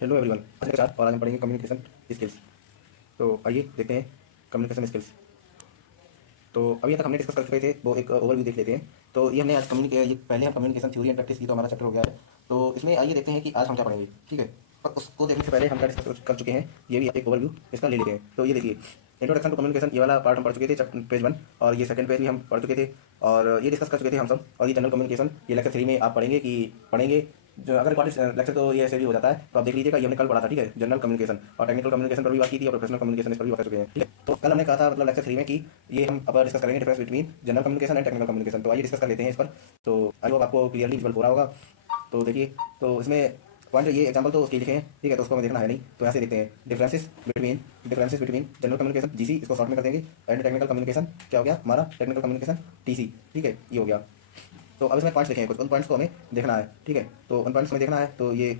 Hello everyone, आज चार और आज हम पढ़ेंगे कम्युनिकेशन स्किल्स। तो आइए देखते हैं कम्युनिकेशन स्किल्स। तो अभी तक हमने डिस्कस कर चुके थे, वो एक ओवरव्यू देख लेते हैं। तो ये हमने आज ये पहले हम कम्युनिकेशन थ्योरी एंड प्रैक्टिस की, तो हमारा चैप्टर हो गया है। तो इसमें आइए देखते हैं कि आज हम क्या पढ़ेंगे, ठीक है। पर उसको देखने से पहले हम क्या डिस्कस कर चुके हैं, ये भी एक ओवरव्यू इसका ले लेते हैं। तो ये देखिए, इंट्रोडक्शन टू कम्युनिकेशन, ये वाला पार्ट हम पढ़ चुके थे पेज 1, और ये सेकंड पेज भी हम पढ़ चुके थे, और ये डिस्कस कर चुके थे हम सब। और ये जनरल कम्युनिकेशन, ये लेक्चर 3 में आप पढ़ेंगे जो अगर रिकॉर्डेड लेक्चर तो ये ऐसे भी हो जाता है, तो आप देख लीजिएगा। ये हमने कल पढ़ा था, ठीक है। जनरल कम्युनिकेशन और टेक्निकल कम्युनिकेशन पर भी बात की थी, और प्रोफेशनल कम्युनिकेशन इस पर भी बात कर चुके हैं, ठीक है। तो कल हमने कहा था, मतलब लेक्चर 3 में, कि ये हम अब डिस्कस करेंगे difference between general communication and technical communication. तो आइए डिस्कस कर लेते हैं इस पर। तो आई होप आपको क्लियरली विजुअल हो रहा होगा। तो देखिए, तो इसमें पॉइंट, ये एग्जाम्पल तो उसके लिखे हैं, ठीक है, तो उसको हमें देखना है नहीं। तो यहाँ से देखते हैं differences between general communication GC, इसको शॉर्ट में कर देंगे, एंड टेक्निकल कम्युनिकेशन क्या हो गया हमारा, टेक्निकल कम्युनिकेशन टीसी, ठीक है, ये हो गया। तो अब इसमें पॉइंट्स लिखे हैं कुछ, उन पॉइंट्स को हमें देखना है, ठीक है। तो उन पॉइंट्स में देखना है, तो ये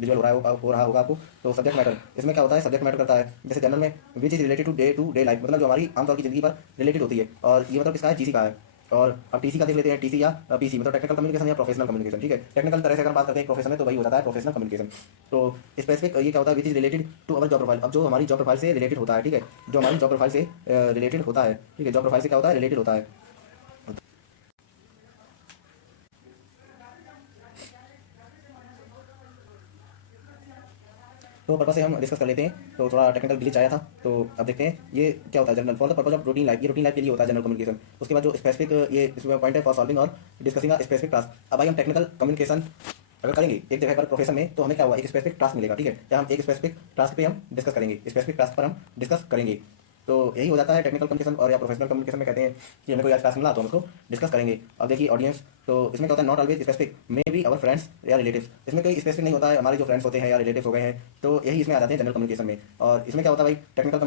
विजुअल हो रहा होगा आपको। तो सब्जेक्ट मैटर, इसमें क्या होता है, सब्जेक्ट मैटर करता है। जैसे जनरल में which is related to day life, मतलब जो हमारी आमतौर की जिंदगी पर रिलेटेड होती है, और ये मतलब किसका है, जीसी का है। और अब टीसी का देख लेते हैं, टीसी या पीसी, मतलब टेक्निकल कम्युनिकेशन या प्रोफेशनल कम्युनिकेशन, ठीक है। टेक्निकल तरह से अगर बात करते हैं प्रोफेशनल में, तो वही हो जाता है प्रोफेशनल कम्युनिकेशन। तो स्पेसिफिक ये क्या होता है, which is related to our job profile, अब जो हमारी जॉब प्रोफाइल से रिलेटेड होता है, ठीक है, जो हमारी जॉब प्रोफाइल से रिलेटेड होता है, ठीक है, जॉब प्रोफाइल से क्या होता है, रिलेटेड होता है। तो पर्पज से हम डिस्कस कर लेते हैं। तो थोड़ा टेक्निकल ग्लिच आया था, तो अब देखते हैं ये क्या होता है। General for the purpose of routine life, ये रूटीन लाइफ के लिए होता है जनरल कम्युनिकेशन। उसके बाद जो स्पेसिफिक, ये इसमें पॉइंट है फॉर सॉल्विंग और डिस्कसिंग स्पेसिफिक टास्क। अब भाई हम टेक्निकल कम्युनिकेशन अगर करेंगे एक जगह पर प्रोफेशन में, तो हमें क्या हुआ, एक स्पेसिफिक टास्क मिलेगा, ठीक है, या हम एक स्पेसिफिक टास्क पे हम डिस्कस करेंगे, स्पेसिफिक टास्क पर हम डिस्कस करेंगे। तो यही हो जाता है टेक्निकल कम्युनिकेशन। और या प्रोफेशनल कम्युनिकेशन में कहते हैं कि हमें कोई आज टास्क मिला, तो हम उसको डिस्कस करेंगे। अब देखिए ऑडियंस, तो इसमें क्या होता है, not always specific, may be our friends या रिलेटिव्स, इसमें कोई स्पेसिफिक नहीं होता है, हमारे जो फ्रेंड्स होते हैं या रिलेटिव्स हो गए हैं, तो यही इसमें आ जाते हैं जनरल कम्युनिकेशन में। और इसमें क्या होता है भाई, टेक्निकल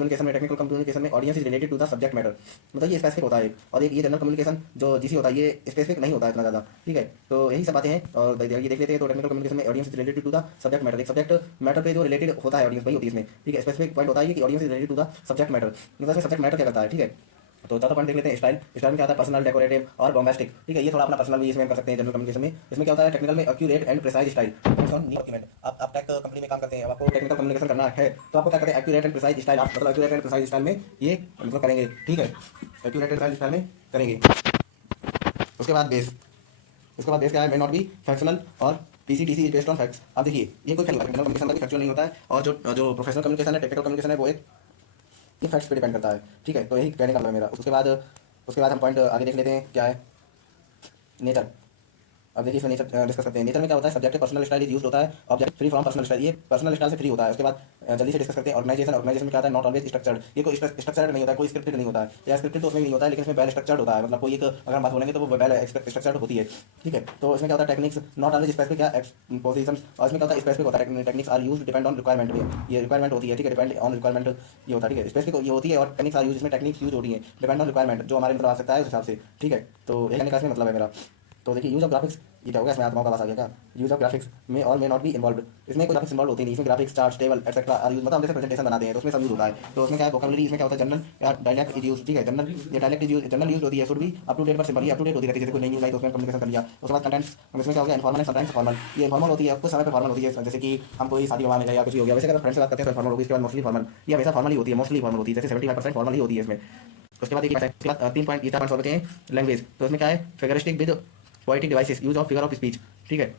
कम्युनिकेशन में audience is related to the subject matter, मतलब ये स्पेसिफिक होता है। और एक ये जनरल कम्युनिकेशन जो जीसी होता है, ये स्पेसिफिक नहीं होता है इतना ज़्यादा, ठीक है। तो यही सब बातें हैं, और ये देख लेते हैं। तो टेक्निकल कम्युनिकेशन में audience is related to the subject matter, एक सब्जेक्ट मैटर पे जो रिलेटेड होता है ऑडियंस, वही होती है इसमें, ठीक है। स्पेसिफिक पॉइंट होता है कि audience is related to the subject matter, मतलब सब्जेक्ट मैटर क्या करता है, ठीक है। तो चौथा पॉइंट देख लेते हैं, स्टाइल में क्या आता है, पर्सनल, डेकोरेटिव और बॉम्बास्टिक, ठीक है। ये थोड़ा अपना पर्सनल भी इसमें कर सकते हैं जनरल कम्युनिकेशन में। इसमें क्या होता है, टेक्निकल में accurate and precise style, document. आप टेक कंपनी में काम करते हैं, अब आपको टेक्निकल कम्युनिकेशन करना है, तो आपको क्या करते हैं, एक्यूरेट एंड प्रिसाइज स्टाइल, आप मतलब एक्यूरेट एंड प्रिसाइज स्टाइल में ये मतलब करेंगे, ठीक है, एक्यूरेट एंड प्रिसाइज स्टाइल में करेंगे। उसके बाद बेस क्या है, मे नॉट बी फैक्शनल और पीसीटीसी इज बेस्ड ऑन फैक्ट्स। अब देखिए, ये कोई जनरल कम्युनिकेशन का भी फैक्चुअल नहीं होता है, और जो प्रोफेशनल कम्युनिकेशन है, टेक्निकल कम्युनिकेशन है, वो एक ये फैक्ट्स पे डिपेंड करता है, ठीक है। तो यही कहने का मतलब है मेरा। उसके बाद हम पॉइंट आगे देख लेते हैं, क्या है, नेचर। अब देखिए इसमें नेचर डिस्कस करते हैं। नेचर में क्या होता है, subject personal style is use होता है, object free from personal style, ये पर्सनल स्टाइल से फ्री होता है। उसके बाद जल्दी से डिस्कस करते हैं ऑर्गेनाइजेशन में क्या होता है, नॉट ऑलवेज स्ट्रक्चर्ड, ये कोई स्ट्रक्चर्ड नहीं होता है, कोई स्क्रिप्टेड नहीं होता है, या स्क्रिप्टेड तो उसमें नहीं होता है, लेकिन इसमें वेल स्ट्रक्चर्ड होता है, मतलब कोई एक अगर हम बात बोलेंगे तो वो वेल स्ट्रक्चर्ड होती है, ठीक है। तो इसमें क्या होता है, टेक्निक्स नॉट ऑलवेज स्पेसिफिक या पोजिशन, और इसमें क्या होता है, स्पेसिफिक होता है, techniques are use depend on requirement में, ये रिक्वायरमेंट होती है, ठीक है, डिपेंड ऑन रिक्वायरमेंट ये होता है, ठीक है। स्पेसिफिक ये होती है, और टेक्निक्स आर यूज, इसमें टेक्निक्स यूज होती है डिपेंड ऑन रिक्वायरमेंट, जो हमारे मतलब आ सकता है उस हिसाब से, ठीक है। तो ये कहने का इसमें मतलब है मेरा। तो देखिए यूज ऑफ ग्राफिक्स, ये क्या होगा, इसमें आत्माओं का वास आ गया क्या, यूज ऑफ ग्राफिक्स में और मे नॉट बी इन्वॉल्व, इसमें कोई ग्राफिक्स इन्वॉल्व होती नहीं, इसमें graphics, charts, table etcetera are use, मतलब हम जैसे प्रेजेंटेशन बनाते हैं तो उसमें सब यूज होता है। तो उसमें क्या है, वोकैबुलरी, इसमें क्या होता है, जनरल या डायलेक्ट इज यूज, ठीक है, जनरल या dialect is use, general use होती है, should be up to date, पर सिंपल अप टू डेट होती रहती है, जैसे कोई नई न्यूज आई तो उसमें कम्युनिकेशन कर लिया। उसके बाद कंटेंट्स, इसमें क्या हो गया, इनफॉर्मल एंड समटाइम्स फॉर्मल, ये फॉर्मल होती है, कुछ समय पे फॉर्मल होती है, जैसे कि हम कोई शादी विवाह में गए या कुछ भी हो गया, वैसे अगर फ्रेंड्स से बात करते हैं तो फॉर्मल होगी। इसके बाद मोस्टली फॉर्मल, ये हमेशा फॉर्मल ही होती है, मोस्टली फॉर्मल होती है, जैसे 75% फॉर्मल ही होती है इसमें। उसके बाद देखिए, उसके बाद 3 पॉइंट, ये 4 पॉइंट्स होते हैं लैंग्वेज। तो इसमें क्या है, figuristic with poetic devices, use of figure of speech, ठीक है।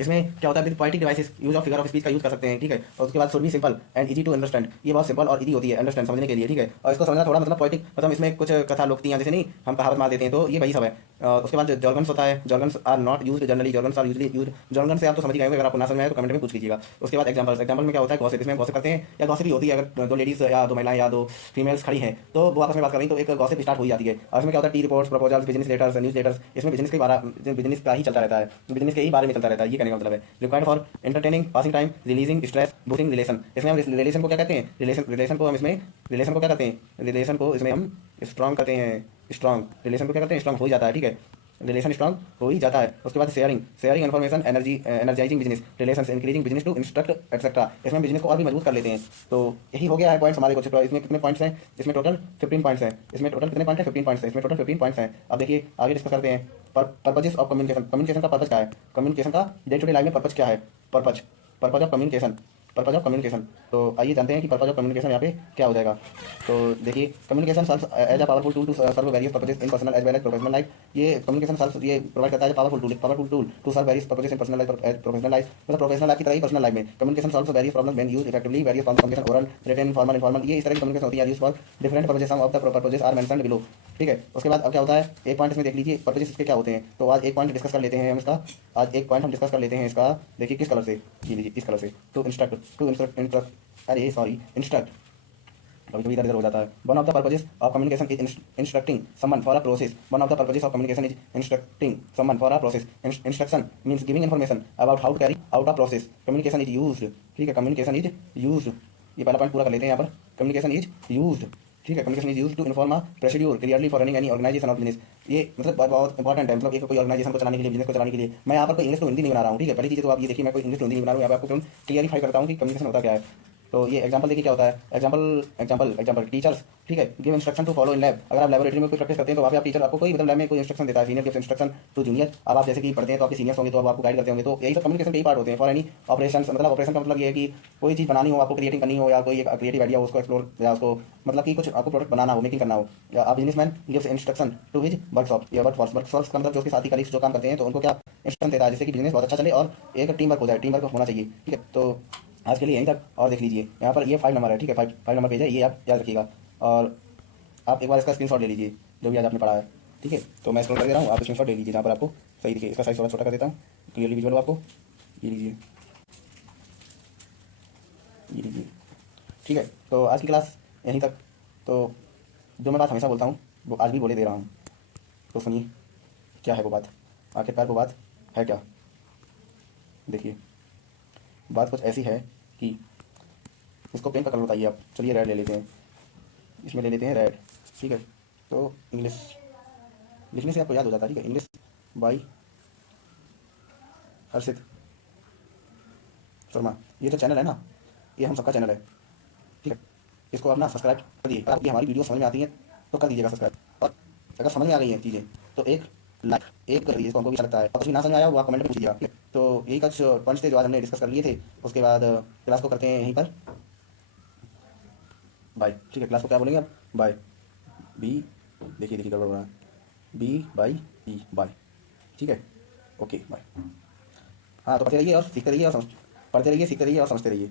इसमें क्या होता है, with poetic devices use of figure of speech का यूज कर सकते हैं, ठीक है। और उसके बाद should be simple and easy to understand, ये बहुत सिंपल और इजी होती है अंडरस्टैंड, समझने के लिए, ठीक है। और इसको समझना थोड़ा मतलब पोएटिक, मतलब इसमें कुछ कथा लोकतियाँ जैसे नहीं हम कहावत मार देते हैं, तो ये वही सब है। उसके बाद जॉर्गन्स होता है, jargons are not used generally, jargons are usually used, jargon से आप तो समझ गए होंगे, अगर आपको ना समझ में आए तो कमेंट में पूछ लीजिएगा। उसके बाद एग्जाम्पल में क्या होता है, गॉसिप, इसमें गॉसिप करते हैं या गॉसिप भी होती है, अगर दो लेडीज या दो महिलाएं या दो फीमेल्स खड़ी हैं तो वो आपस में बात कर रही, तो एक गॉसिप स्टार्ट हो जाती है। और इसमें क्या होता है, T reports, proposals, business letters, news letters, इसमें बिजनेस का ही चलता रहता है, बिजनेस के ही बारे में चलता रहता है, ये कहने का मतलब है। Required for entertaining, passing time, releasing stress, boosting relation, इसमें हम रिलेशन को क्या कहते हैं, रिलेशन को हम इसमें रिलेशन को क्या करते हैं, रिलेशन को इसमें हम स्ट्रॉन्ग करते हैं, स्ट्रॉन्ग रिलेशन को क्या करते हैं, स्ट्रॉन्ग हो ही जाता है, ठीक है, रिलेशन स्ट्रॉन्ग हो ही जाता है। उसके बाद sharing information, energising business relation, increasing business to instruct etcetera, इसमें बिजनेस को और भी मजबूत कर लेते हैं। तो यही हो गया है पॉइंट्स हमारे कुछ। इसमें कितने पॉइंट्स हैं, इसमें टोटल 15 पॉइंट्स हैं, इसमें टोटल कितने पॉइंट है, 15 पॉइंट्स हैं, इसमें टोटल 15 पॉइंट्स हैं। अब देखिए आगे डिस्कस करते हैं पर्पजेस ऑफ कम्युनिकेशन, कम्युनिकेशन का पर्पज क्या है, कम्युनिकेशन का डे टू डे लाइफ में पर्पज क्या है, purpose purpose of communication, purpose of communication. तो आइए जानते हैं कि पर्पज ऑफ कम्युनिकेशन यहाँ पे क्या हो जाएगा। तो देखिए, communication serves as a powerful tool to serve various purposes in personal as well as professional life. ये कम्युनिकेशन सर्व्स ये प्रोवाइड करता है powerful tool to serve various purposes in personal life as professional life. मतलब professional life की तरह ही personal life में communication solves various problem when used effectively. Various forms of communication, oral, written, formal, informal, ये इस तरह की communication होती है used for different purposes. Some of the purposes are mentioned below. ठीक है, उसके बाद अब क्या होता है, एक पॉइंट इसमें देख लीजिए पर्पजेस इसके क्या होते हैं। तो आज एक पॉइंट डिस्कस कर लेते हैं हम इसका। आज एक पॉइंट हम डिस्कस कर लेते हैं इसका। देखिए किस कलर से, ये लीजिए इस कलर से। टू इंस्ट्रक्ट, अरे सॉरी, इंस्ट्रक्ट, कभी कभी इधर इधर हो जाता है। One of the purposes of communication is instructing someone for a process. One of the purposes of communication is instructing someone for a process. Instruction means giving information about how to carry out a process. Communication is used, ठीक है, communication is used, ये पहला point पूरा कर लेते हैं यहाँ पर। कम्युनिकेशन इज यूज्ड, ठीक है, communication is used to inform a procedure clearly for running any organisation of business. ये मतलब बहुत इंपॉर्टेंट है, मतलब एक कोई ऑर्गेनाइजेशन को चलाने के लिए, बिजनेस को चलाने के लिए। मैं यहाँ पर कोई इंग्लिश टू हिंदी नहीं बना रहा हूँ, ठीक है। पहली चीज़ तो आप ये देखिए, मैं कोई इंग्लिश टू हिंदी नहीं बना रहा हूँ, यहाँ पर आपको क्लियरिफाई करता हूँ कि कम्युनिकेशन होता क्या है। तो ये एग्जांपल देखिए क्या होता है। एग्जांपल टीचर्स, ठीक है, give instruction to follow in lab. अगर आप लेबोरेटरी में कोई प्रैक्टिस करते हैं तो वहाँ पे आप टीचर आपको कोई मतलब लैब में कोई इंस्ट्रक्शन देता है। Senior gives instruction to junior. अब आप जैसे कि पढ़ते हैं तो आपके सीनियर्स होंगे तो अब आपको गाइड करते होंगे। तो यही सब कम्युनिकेशन के ही पार्ट होते हैं। फॉर एनी ऑपरेशन, मतलब ऑपरेशन का मतलब ये है कि कोई चीज़ बनानी हो, आपको क्रिएटिंग करनी हो, या कोई क्रिएटिव आइडिया हो उसको एक्सप्लोर, या उसको मतलब कि कुछ आपको प्रोडक्ट बनाना हो, मेकिंग करना हो। या आप businessman gives instruction to his workshop या वर्कफोर्स का मतलब जो उसके साथी कलीग्स जो काम करते हैं तो उनको क्या इंस्ट्रक्शन देता है जिससे कि बिजनेस बहुत अच्छा चले और एक टीम वर्क हो जाए। टीम वर्क होना चाहिए, ठीक है। तो आज के लिए यहीं तक। और देख लीजिए यहाँ पर ये 5 नंबर है, ठीक है, 5 नंबर पेज है, ये आप याद रखिएगा। और आप एक बार इसका स्क्रीनशॉट ले लीजिए जो भी आज आपने पढ़ा है, ठीक है। तो मैं स्क्रॉल कर दे रहा हूँ, आप स्क्रीनशॉट ले लीजिए जहाँ पर आपको सही दिखे। इसका साइज थोड़ा छोटा कर देता हूँ, क्लियरली विजुअल हो आपको। ये लीजिए, ये लीजिए, ठीक है। तो आज की क्लास यहीं तक। तो जो मैं बात हमेशा बोलता हूँ वो आज भी बोले दे रहा हूँ, तो सुनिए क्या है वो बात। आखिरकार वो बात है क्या, देखिए। बात कुछ ऐसी है कि इसको पेन का कलर बताइए आप। चलिए रेड ले लेते हैं, इसमें ले लेते हैं रेड, ठीक है। तो इंग्लिश लिखने से आपको याद हो जाता है, ठीक है। इंग्लिश बाई हर्षित शर्मा। ये जो चैनल है ना, ये हम सबका चैनल है, ठीक है। इसको आप ना सब्सक्राइब करिए। अगर आपकी हमारी वीडियो समझ में आती है तो कर दीजिएगा सब्सक्राइब, और अगर समझ में आ गई हैं चीज़ें तो एक लाइक एक कर दीजिए, इसको हमको भी अच्छा लगता है। और कुछ भी ना समझ में आया वो आप कमेंट में पूछ दीजिएगा, ठीक है। तो यही कुछ पॉइंट्स थे जो आज हमने डिस्कस कर लिए थे। उसके बाद क्लास को करते हैं यहीं पर बाय, ठीक है। क्लास को क्या बोलेंगे आप, बाय। बी, देखिए देखिए गड़बड़ हो रहा है, बी बाई ई, बाय, ठीक है, ओके बाय। हाँ, तो पढ़ते रहिए और सीखते रहिए और पढ़ते रहिए, सीखते रहिए और समझते रहिए।